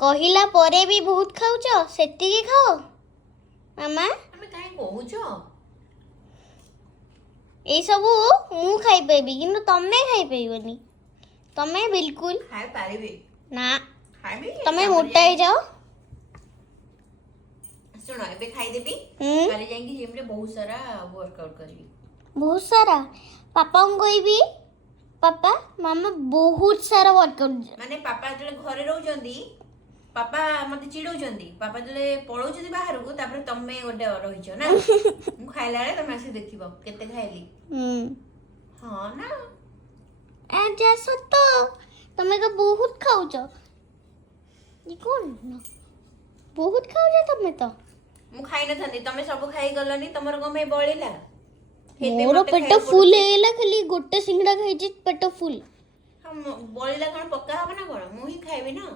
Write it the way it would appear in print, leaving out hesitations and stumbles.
କହିଲା ପରେ ବି ବହୁତ ଖାଉଛ ସେତିକି ଖାଅ ମାମା। ଆମେ କାହିଁ କହୁଛ? ଏଇ ସବୁ ମୁଁ ଖାଇପାରିବି କିନ୍ତୁ ତମେ ଖାଇପାରିବନି। ତମେ ବିଲକୁଲ ଖାଇ ପାରିବି ନା। ଖାଇବି ତମେ ମୋଟା ହେଇଯାଅ। ଶୁଣ ଏବେ ଖାଇଦେବି ହୁଁ କାଲି ଯାଇକି ଜିମରେ ବହୁତ ସାରା ୱାର୍କଆଉଟ କରିବି। ବହୁତ ସାରା ପାପାଙ୍କୁ କହିବି ପାପା ମାମା ବହୁତ ସାରା ୱାର୍କଆଉଟ ମାନେ ପାପା ଯେତେବେଳେ ଘରେ ରହୁଛନ୍ତି ପାପା ମତେ ଚିଡଉଛନ୍ତି। ପାପା ଯେତେବେଳେ ପଳଉଛନ୍ତି ବାହାରକୁ ତାପରେ ତମେ ଗୋଟେ ରହିଛ ନା। ମୁଁ ଖାଇଲା ବେଳେ ତମେ ଆସିକି ଦେଖିବ କେତେ ଖାଇଲି। ହଁ ନା ଆଚ୍ଛା ସତ ତମେ ତ ବହୁତ ଖାଉଛ। କଣ ବହୁତ ଖାଉଛ ତମେ ତ। ମୁଁ ଖାଇନଥାନ୍ତି ତମେ ସବୁ ଖାଇଗଲନି ତମର କଣ ପାଇଁ ବଳିଲା? ସେଇଥିପାଇଁ ମୋର ମତେ ପେଟ ଖାଇବାକୁ ଫୁଲ ପଡୁଛି। ହେଇଗଲା ଖାଲି ଗୋଟେ ସିଙ୍ଗଡା ଖାଇଛି ପେଟ ଫୁଲ। ବଳିଲା କଣ ପକା ହବ ନା କଣ? ମୁଁ ହିଁ ଖାଇବି ନା।